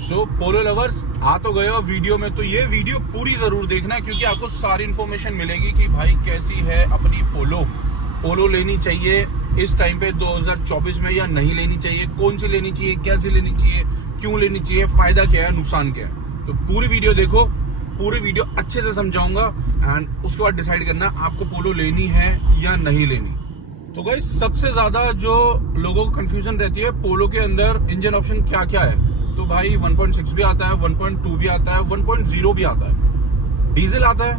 सो पोलो lovers आ तो गए हो वीडियो में, तो ये वीडियो पूरी जरूर देखना क्योंकि आपको सारी इन्फॉर्मेशन मिलेगी कि भाई कैसी है अपनी पोलो लेनी चाहिए इस टाइम पे 2024 में या नहीं लेनी चाहिए, कौन सी लेनी चाहिए, कैसी लेनी चाहिए, क्यों लेनी चाहिए, फायदा क्या है, नुकसान क्या है। तो पूरी वीडियो देखो, पूरी वीडियो अच्छे से समझाऊंगा एंड उसके बाद डिसाइड करना आपको पोलो लेनी है या नहीं लेनी। तो गाइस सबसे ज्यादा जो लोगों को कंफ्यूजन रहती है पोलो के अंदर इंजन ऑप्शन क्या क्या है, तो भाई 1.6 भी आता है, 1.2 भी आता है, 1.0 भी आता है, डीजल आता है,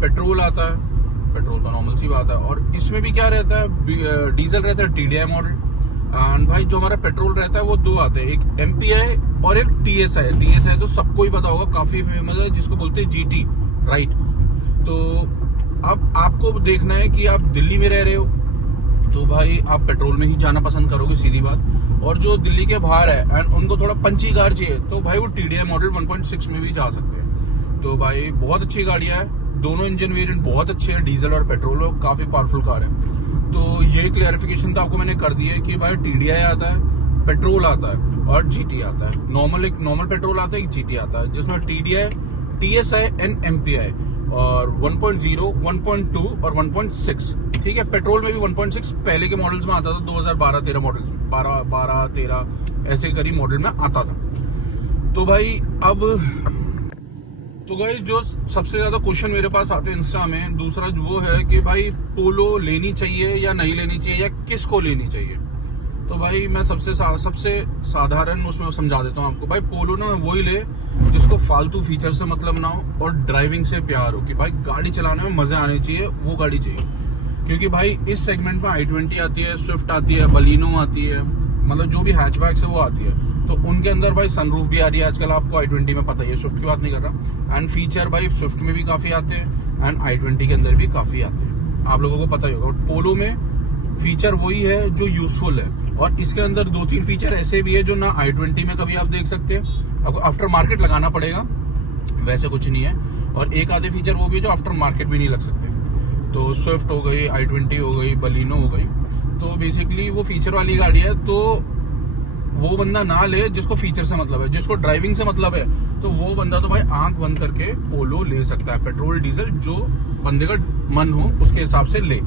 पेट्रोल आता है, पेट्रोल तो नॉर्मल सी बात है। और इसमें भी क्या रहता है, डीजल रहता है TDI मॉडल एंड भाई जो हमारा पेट्रोल रहता है वो दो आते हैं, एक MPI और एक TSI तो सबको ही पता होगा, काफी फेमस है, जिसको बोलते हैं GT, राइट। तो अब आपको देखना है कि आप दिल्ली में रह रहे हो तो भाई आप पेट्रोल में ही जाना पसंद करोगे, सीधी बात। और जो दिल्ली के बाहर है एंड उनको थोड़ा पंची कार चाहिए तो भाई वो TDI मॉडल 1.6 में भी जा सकते हैं। तो भाई बहुत अच्छी गाड़ियां है, दोनों इंजन वेरिएंट बहुत अच्छे हैं, डीजल और पेट्रोल में काफी पावरफुल कार है। तो ये क्लैरिफिकेशन तो आपको मैंने कर दी है कि भाई TDI आता है, पेट्रोल आता है और GT आता है। एक नॉर्मल पेट्रोल आता है, एक GT आता है, जिसमें TDI, TSI एंड MPI और 1.0, 1.2 और 1.6, ठीक है। पेट्रोल में भी 1.6 पहले के मॉडल्स में आता था, 2012-13 मॉडल, 12-13 ऐसे करीब मॉडल में आता था। तो भाई अब तो गाइस जो सबसे ज्यादा क्वेश्चन मेरे पास आते हैं इंस्टा में, दूसरा वो है कि भाई पोलो लेनी चाहिए या नहीं लेनी चाहिए या किसको लेनी चाहिए। तो भाई मैं सबसे साधारण उसमें समझा देता हूँ आपको। भाई पोलो ना वही ले जिसको फालतू फीचर से मतलब ना हो और ड्राइविंग से प्यार हो, कि भाई गाड़ी चलाने में मजे आने चाहिए, वो गाड़ी चाहिए। क्योंकि भाई इस सेगमेंट में i20 आती है, स्विफ्ट आती है, बलिनो आती है, मतलब जो भी हैचबैक्स है वो आती है। तो उनके अंदर भाई सनरूफ भी आ रही है आजकल, आपको i20 में पता ही है, स्विफ्ट की बात नहीं कर रहा। एंड फीचर भाई स्विफ्ट में भी काफी आते हैं एंड i20 के अंदर भी काफी आते हैं, आप लोगों को पता ही होगा। पोलो में फीचर वही है जो यूजफुल है, और इसके अंदर 2-3 फीचर ऐसे भी है जो ना i20 में कभी आप देख सकते हैं, आपको आफ्टर मार्केट लगाना पड़ेगा, वैसे कुछ नहीं है। और एक आधे फीचर वो भी जो आफ्टर मार्केट भी नहीं लग सकते। तो स्विफ्ट हो गई, i20 हो गई, बलिनो हो गई, तो बेसिकली वो फीचर वाली गाड़ी है। तो वो बंदा ना ले जिसको फीचर से मतलब है, जिसको ड्राइविंग से मतलब है, तो वो बंदा तो भाई आंख बंद करके पोलो ले सकता है। पेट्रोल डीजल जो बंदे का मन हो उसके हिसाब से ले,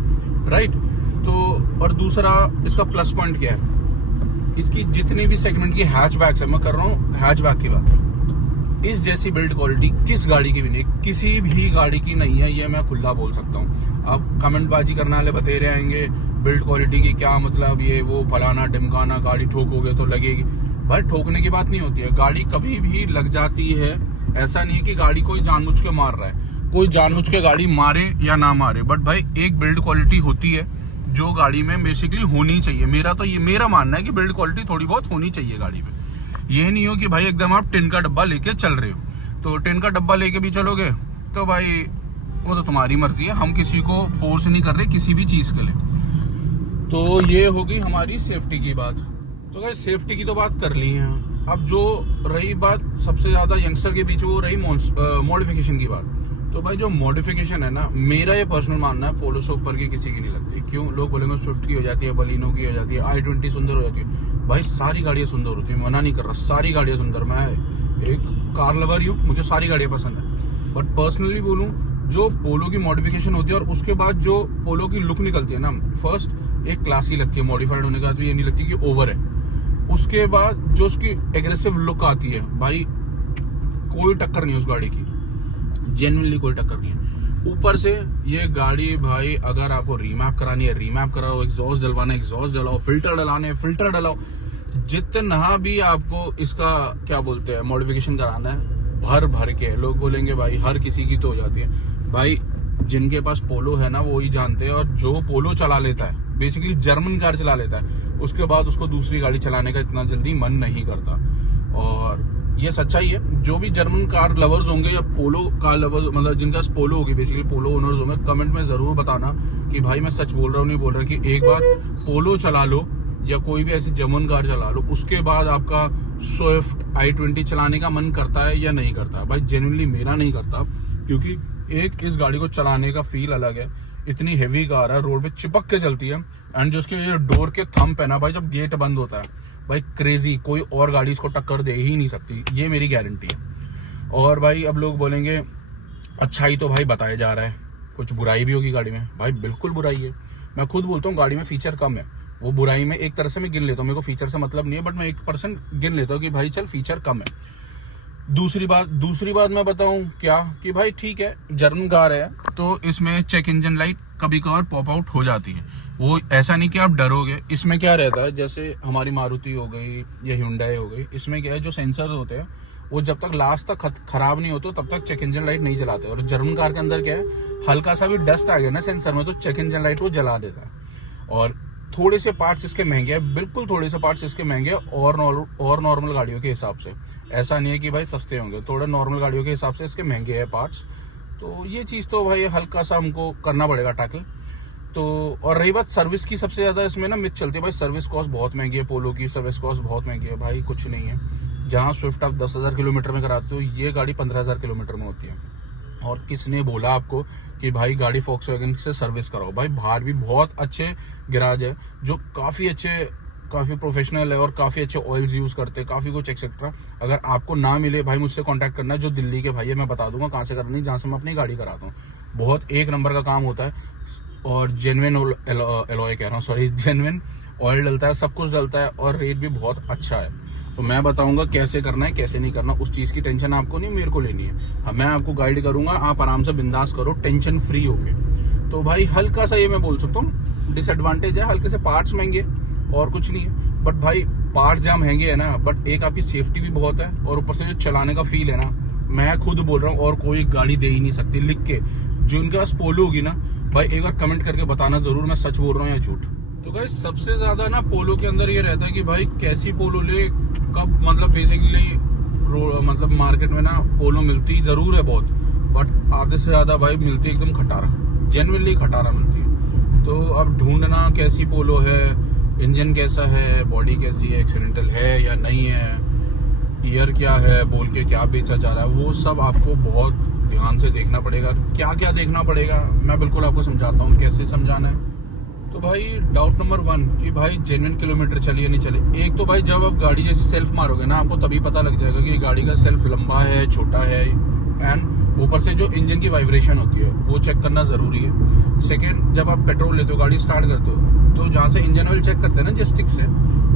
राइट। तो और दूसरा इसका प्लस पॉइंट क्या है, इसकी जितनी भी सेगमेंट की हैचबैक्स है, मैं कर रहा हूँ हैचबैक की बात, इस जैसी बिल्ड क्वालिटी किस गाड़ी की भी नहीं, किसी भी गाड़ी की नहीं है, ये मैं खुला बोल सकता हूँ। अब कमेंटबाजी करने वाले बतेरे आएंगे बिल्ड क्वालिटी की क्या मतलब, ये वो फलाना ढिमकाना, गाड़ी ठोकोगे तो लगेगी। भाई ठोकने की बात नहीं होती है, गाड़ी कभी भी लग जाती है। ऐसा नहीं है कि गाड़ी कोई जानबूझ के मार रहा है, कोई जानबूझ के गाड़ी मारे या ना मारे, बट भाई एक बिल्ड क्वालिटी होती है जो गाड़ी में बेसिकली होनी चाहिए। मेरा मानना है कि बिल्ड क्वालिटी थोड़ी बहुत होनी चाहिए गाड़ी में। ये नहीं हो कि भाई एकदम आप टिन का डब्बा लेके चल रहे हो, तो टिन का डब्बा लेके भी चलोगे तो भाई वो तो तुम्हारी मर्जी है, हम किसी को फोर्स नहीं कर रहे किसी भी चीज के लिए। तो ये होगी हमारी सेफ्टी की बात। तो भाई सेफ्टी की तो बात कर ली है। अब जो रही बात सबसे ज्यादा यंगस्टर के बीच, वो रही मॉडिफिकेशन की बात। तो भाई जो मॉडिफिकेशन है ना, मेरा ये पर्सनल मानना है पोलो से ऊपर की किसी की नहीं लगती। क्यों? लोग बोलेंगे स्विफ्ट की हो जाती है, बलिनो की हो जाती है, i20 सुंदर हो जाती है। भाई सारी गाड़ियां सुंदर होती है, मना नहीं कर रहा, सारी गाड़ियां सुंदर। मैं एक कार लवर हूँ, मुझे सारी गाड़ियां पसंद है। बट पर्सनली बोलूं, जो पोलो की मॉडिफिकेशन होती है और उसके बाद जो पोलो की लुक निकलती है ना, फर्स्ट एक क्लासी लगती है, मॉडिफाइड होने के बाद भी ये नहीं लगती कि ओवर है। उसके बाद जो उसकी एग्रेसिव लुक आती है, भाई कोई टक्कर नहीं है उस गाड़ी की, जेन्युइनली कोई टक्कर नहीं है। ऊपर से ये गाड़ी भाई अगर आपको रीमैप करानी है रीमैप कराओ, एग्जॉस्ट डलवाना है एग्जॉस्ट डलाओ, फिल्टर डलाने फिल्टर डलाओ, जितना भी आपको इसका क्या बोलते हैं मॉडिफिकेशन कराना है भर भर के। लोग बोलेंगे भाई हर किसी की तो हो जाती है, भाई जिनके पास पोलो है ना वो ही जानते हैं। और जो पोलो चला लेता है, बेसिकली जर्मन कार चला लेता है, उसके बाद उसको दूसरी गाड़ी चलाने का इतना जल्दी मन नहीं करता। और ये सच्चाई है। जो भी जर्मन कार लवर्स होंगे या पोलो कार लवर्स, मतलब जिनका पोलो होगी, बेसिकली पोलो ओनर्स होंगे, कमेंट में जरूर बताना कि भाई मैं सच बोल रहा हूँ नहीं बोल रहा, कि एक बार पोलो चला लो या कोई भी ऐसी जर्मन कार चला लो, उसके बाद आपका स्विफ्ट i20 चलाने का मन करता है या नहीं करता। भाई जेन्युइनली मेरा नहीं करता, क्योंकि एक इस गाड़ी को चलाने का फील अलग है। इतनी हेवी कार है, रोड पे चिपक के चलती है, एंड जो उसके डोर के थंब है ना भाई, जब गेट बंद होता है भाई क्रेजी, कोई और गाड़ी इसको टक्कर दे ही नहीं सकती, ये मेरी गारंटी है। और भाई अब लोग बोलेंगे अच्छाई तो भाई बताया जा रहा है, कुछ बुराई भी होगी गाड़ी में। भाई बिल्कुल बुराई है, मैं खुद बोलता हूँ गाड़ी में फीचर कम है, वो बुराई में एक तरह से मैं गिन लेता हूँ, मेरे को फीचर से मतलब नहीं है, बट मैं 1% गिन लेता हूँ कि भाई चल फीचर कम है। दूसरी बात मैं बताऊं क्या कि भाई ठीक है, जर्मन कार है तो इसमें चेक इंजन लाइट कभी कभार पॉप आउट हो जाती है, वो ऐसा नहीं कि आप डरोगे। इसमें क्या रहता है, जैसे हमारी मारुति हो गई या hyundai हो गई, इसमें क्या है जो सेंसर होते हैं वो जब तक लास्ट तक खराब नहीं होते तब तक चेक इंजन लाइट नहीं जलाते। और जर्मन कार के अंदर क्या है, हल्का सा भी डस्ट आ गया ना सेंसर में तो चेक इंजन लाइट वो जला देता है। और थोड़े से पार्ट्स इसके महंगे हैं, बिल्कुल थोड़े से पार्ट्स इसके महंगे हैं और नॉर्मल गाड़ियों के हिसाब से। ऐसा नहीं है कि भाई सस्ते होंगे, थोड़े नॉर्मल गाड़ियों के हिसाब से इसके महंगे हैं पार्ट्स। तो ये चीज़ तो भाई हल्का सा हमको करना पड़ेगा टैकल। तो और रही बात सर्विस की, सबसे ज़्यादा इसमें ना मिथ चलती है भाई सर्विस कॉस्ट बहुत महंगी है, पोलो की सर्विस कॉस्ट बहुत महंगी है। भाई कुछ नहीं है, जहाँ स्विफ्ट आप 10,000 किलोमीटर में कराते हो, ये गाड़ी 15,000 किलोमीटर में होती है। और किसने बोला आपको कि भाई गाड़ी वॉक्सवैगन से सर्विस कराओ? भाई बाहर भी बहुत अच्छे गैराज है जो काफ़ी प्रोफेशनल है और काफ़ी अच्छे ऑयल्स यूज़ करते हैं, काफ़ी कुछ एक्सेट्रा। अगर आपको ना मिले भाई मुझसे कांटेक्ट करना है, जो दिल्ली के भाई है मैं बता दूंगा कहाँ से करनी, जहाँ से मैं अपनी गाड़ी कराता हूँ। बहुत एक नंबर का काम होता है और जेन्युइन एलॉय कह रहा हूँ, सॉरी, जेन्युइन ऑयल डलता है, सब कुछ डलता है और रेट भी बहुत अच्छा है। तो मैं बताऊंगा कैसे करना है कैसे नहीं करना, उस चीज़ की टेंशन आपको नहीं मेरे को लेनी है। मैं आपको गाइड करूंगा, आप आराम से बिंदास करो टेंशन फ्री होके। तो भाई हल्का सा ये मैं बोल सकता हूँ डिसएडवांटेज है, हल्के से पार्ट्स महंगे और कुछ नहीं है। बट भाई पार्ट्स जहाँ महंगे है ना, बट एक आपकी सेफ्टी भी बहुत है और ऊपर से जो चलाने का फील है ना, मैं खुद बोल रहा हूँ और कोई गाड़ी दे ही नहीं सकती लिख के। जो उनके पास पोलो होगी ना भाई, एक बार कमेंट करके बताना जरूर मैं सच बोल रहा हूँ या झूठ। तो गाइस सबसे ज्यादा ना पोलो के अंदर ये रहता है कि भाई कैसी पोलो ले, कब, मतलब बेसिकली मतलब मार्केट में ना पोलो मिलती जरूर है बहुत, बट आधे से ज्यादा भाई मिलती है एकदम खटारा, जेन्युइनली खटारा मिलती है। तो अब ढूंढना कैसी पोलो है, इंजन कैसा है, बॉडी कैसी है, एक्सीडेंटल है या नहीं है, ईयर क्या है, बोल के क्या बेचा जा रहा है, वो सब आपको बहुत ध्यान से देखना पड़ेगा। क्या क्या देखना पड़ेगा मैं बिल्कुल आपको समझाता हूँ कैसे समझाना है। तो भाई डाउट नंबर 1 कि भाई जेन्युइन किलोमीटर चली या नहीं चले। एक तो भाई जब आप गाड़ी जैसे सेल्फ मारोगे ना, आपको तभी पता लग जाएगा कि गाड़ी का सेल्फ लंबा है छोटा है, एंड ऊपर से जो इंजन की वाइब्रेशन होती है वो चेक करना जरूरी है। सेकेंड, जब आप पेट्रोल लेते हो गाड़ी स्टार्ट करते हो तो जहाँ से इंजन ऑयल चेक करते हैं ना जिस स्टिक से,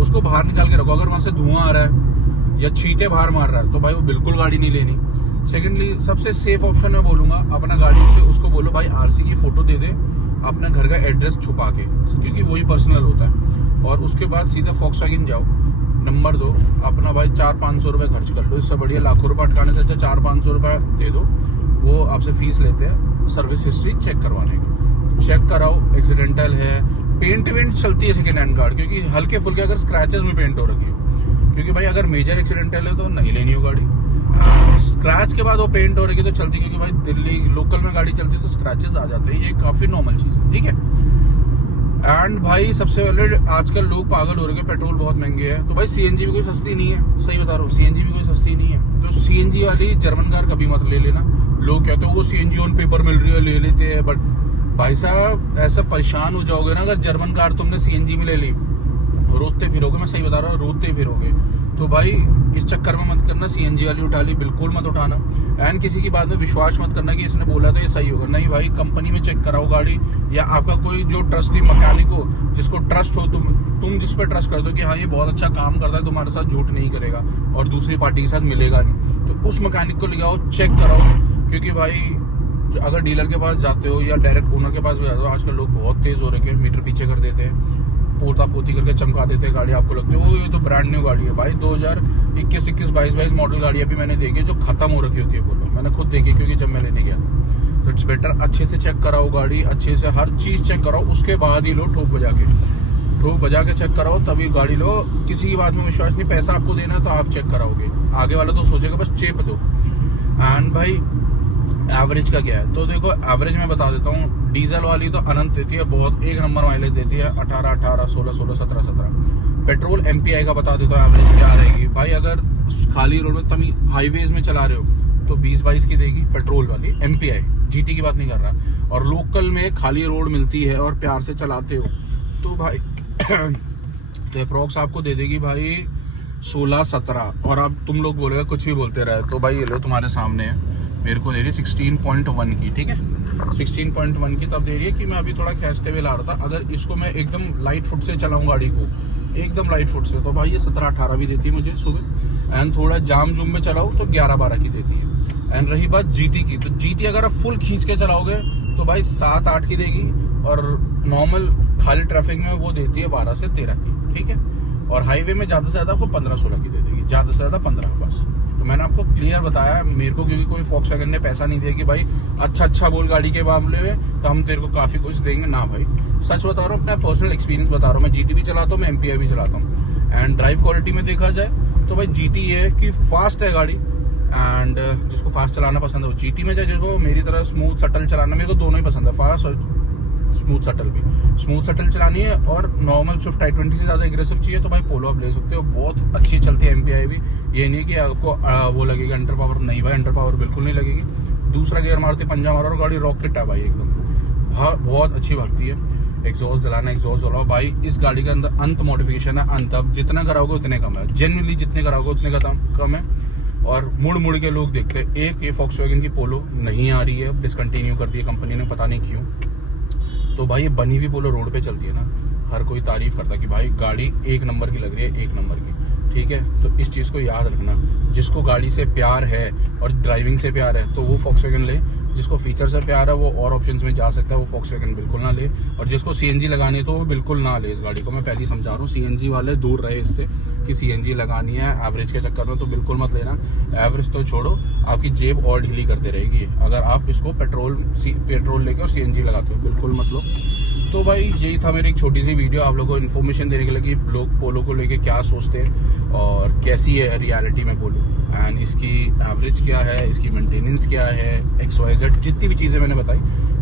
उसको बाहर निकाल के रखो। अगर वहां से धुआं आ रहा है या छींटे बाहर मार रहा है तो भाई वो बिल्कुल गाड़ी नहीं लेनी। सेकेंडली सबसे सेफ ऑप्शन मैं बोलूंगा, अपना गाड़ी से उसको बोलो भाई आरसी की फोटो दे दे अपना घर का एड्रेस छुपा के, क्योंकि वही पर्सनल होता है। और उसके बाद सीधा वॉक्सवैगन जाओ। नंबर 2, अपना भाई 400-500 रुपये खर्च कर लो, इससे बढ़िया लाखों रुपए अटकाने से अच्छा 400-500 रुपये दे दो, वो आपसे फीस लेते हैं सर्विस हिस्ट्री चेक करवाने की। चेक कराओ, एक्सीडेंटल है, पेंट वेंट चलती है सेकेंड हैंड कार, क्योंकि हल्के फुल्के अगर स्क्रैचेस में पेंट हो रखी हो, क्योंकि भाई अगर मेजर एक्सीडेंटल है तो नहीं लेनी हो गाड़ी। स्क्रैच के बाद वो पेंट हो रही है तो चलती, क्योंकि भाई दिल्ली लोकल में गाड़ी चलती है तो स्क्रैचेस आ जाते हैं, ये काफी नॉर्मल चीज है, ठीक है। एंड भाई सबसे पहले आजकल लोग पागल हो रहे हैं, पेट्रोल बहुत महंगे है, तो भाई सीएनजी भी कोई सस्ती नहीं है, सही बता रहा हूँ, सीएनजी भी कोई सस्ती नहीं है। तो सीएनजी वाली जर्मन कार कभी मत ले लेना। लोग कहते हैं वो सीएनजी ऑन पेपर मिल रही है ले लेते हैं, बट भाई साहब ऐसा परेशान हो जाओगे ना अगर जर्मन कार तुमने सीएनजी में ले ली, रोते फिरोगे, मैं सही बता रहा हूँ, रोते फिरोगे। तो भाई इस चक्कर में मत करना, सीएनजी वाली उठा ली बिल्कुल मत उठाना। एंड किसी की बात में विश्वास मत करना कि इसने बोला था ये सही होगा, नहीं भाई, कंपनी में चेक कराओ गाड़ी, या आपका कोई जो ट्रस्टी मैकेनिक हो जिसको ट्रस्ट हो, तुम जिस पर ट्रस्ट कर दो कि हाँ ये बहुत अच्छा काम करता है, तुम्हारे साथ झूठ नहीं करेगा और दूसरी पार्टी के साथ मिलेगा नहीं, तो उस मैकेनिक को ले आओ, चेक कराओ। क्योंकि भाई अगर डीलर के पास जाते हो या डायरेक्ट ओनर के पास भी जाते हो, आजकल लोग बहुत तेज हो रहे हैं, मीटर पीछे कर देते हैं, पोता पोती करके चमका देते हैं गाड़ी, आपको लगती है वो ये तो ब्रांड न्यू गाड़ी है। भाई 2021, 21, 22 मॉडल गाड़ी अभी मैंने देखी जो खत्म हो रखी होती है, बोलो मैंने खुद देखी, क्योंकि जब मैं लेने गया तो इट्स बेटर अच्छे से चेक कराओ गाड़ी, अच्छे से हर चीज चेक कराओ, उसके बाद ही लो, ठोक बजा के चेक कराओ तभी गाड़ी लो। किसी की बात में विश्वास नहीं, पैसा आपको देना तो आप चेक कराओगे, आगे वाला तो सोचेगा बस चेप दो। एंड भाई एवरेज का क्या है, तो देखो एवरेज में बता देता हूँ, डीजल वाली तो अनंत देती है, बहुत एक नंबर माइलेज देती है, 18, 16, 17। पेट्रोल एमपीआई का बता देता हूँ एवरेज क्या रहेगी। भाई अगर खाली रोड में तभी हाईवेज में चला रहे हो तो 20-22 की देगी पेट्रोल वाली एमपीआई, जीटी की बात नहीं कर रहा। और लोकल में खाली रोड मिलती है और प्यार से चलाते हो तो भाई तो अप्रॉक्स आपको दे देगी भाई 16-17। और अब तुम लोग बोलेगा कुछ भी बोलते रहे, तो भाई ये लो तुम्हारे सामने है, मेरे को दे रही है 16.1 की, ठीक है 16.1 की तब दे रही है कि मैं अभी थोड़ा खींचते हुए ला रहा था। अगर इसको मैं एकदम लाइट फुट से चलाऊं गाड़ी को, एकदम लाइट फुट से, तो भाई ये 17-18 भी देती है मुझे सुबह। एंड थोड़ा जाम जूम में चलाऊं तो 11-12 की देती है। एंड रही बात जीटी की, तो जीटी अगर आप फुल खींच के चलाओगे तो भाई 7-8 की देगी, और नॉर्मल खाली ट्रैफिक में वो देती है 12 से 13 की, ठीक है। और हाईवे में ज्यादा से ज्यादा आपको 15-16 की दे देगी, ज्यादा से ज्यादा 15 बस। तो मैंने आपको क्लियर बताया, मेरे को क्योंकि कोई Volkswagen ने पैसा नहीं दिया कि भाई अच्छा बोल गाड़ी के मामले में तो हम तेरे को काफी कुछ देंगे ना भाई। सच बता रहा हूँ, अपना पर्सनल एक्सपीरियंस बता रहा हूँ। मैं जीटी भी चलाता हूँ, मैं MPI भी चलाता हूँ। एंड ड्राइव क्वालिटी में देखा जाए तो भाई जीटी है कि फास्ट है गाड़ी, एंड जिसको फास्ट चलाना पसंद है वो जीटी में जाए, जिसको मेरी तरह स्मूथ सटल चलाना, मेरे को दोनों ही पसंद है, फास्ट और स्मूथ सटल भी। स्मूथ सटल चलानी है और नॉर्मल स्विफ्ट i20 से ज्यादा एग्रेसिव चाहिए तो भाई पोलो आप ले सकते हो, बहुत अच्छी चलती है MPI भी। ये नहीं कि आपको वो लगेगा अंडर पावर, नहीं भाई अंडर पावर बिल्कुल नहीं लगेगी। दूसरा गियर मारते पंजा मारो और गाड़ी रॉकेट है भाई एकदम, बहुत अच्छी भागती है। एग्जॉस्ट जलाना, एग्जॉस्ट जलाओ भाई, इस गाड़ी के अंदर अंत मॉडिफिकेशन है, अंत। अब जितना कराओगे उतने कम है, जेन्युइनली जितने कराओगे उतने कम है। और मुड़ के लोग देखते हैं, एक ये Volkswagen की पोलो नहीं आ रही है, डिसकंटिन्यू कर दी है कंपनी ने, पता नहीं क्यों। तो भाई ये बनी हुई पोलो रोड पे चलती है ना, हर कोई तारीफ करता है कि भाई गाड़ी एक नंबर की लग रही है, एक नंबर की, ठीक है। तो इस चीज को याद रखना, जिसको गाड़ी से प्यार है और ड्राइविंग से प्यार है तो वो Volkswagen ले, जिसको फीचर से प्यार है वो और ऑप्शंस में जा सकता है, वो Volkswagen बिल्कुल ना ले। और जिसको CNG लगानी है तो वो बिल्कुल ना ले इस गाड़ी को, मैं पहले ही समझा रहा हूँ। CNG वाले दूर रहे इससे कि CNG लगानी है एवरेज के चक्कर में, तो बिल्कुल मत लेना। एवरेज तो छोड़ो, आपकी जेब और ढीली करते रहेगी अगर आप इसको पेट्रोल लेकर और CNG लगाते हो, बिल्कुल मत लो। तो भाई यही था मेरी एक छोटी सी वीडियो, आप लोगों को इन्फॉर्मेशन देने के लिए कि लोग पोलो को लेके क्या सोचते हैं और कैसी है रियलिटी में पोलो, एंड इसकी एवरेज क्या है, इसकी मेंटेनेंस क्या है, XYZ जितनी भी चीज़ें मैंने बताई।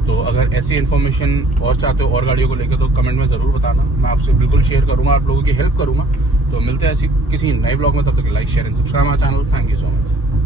तो अगर ऐसी इन्फॉर्मेशन और चाहते हो और गाड़ियों को लेकर तो कमेंट में ज़रूर बताना, मैं आपसे बिल्कुल शेयर करूँगा, आप लोगों की हेल्प करूँगा। तो मिलते हैं ऐसी किसी नए ब्लॉग में, तब तक like share and subscribe my channel. Thank you so much.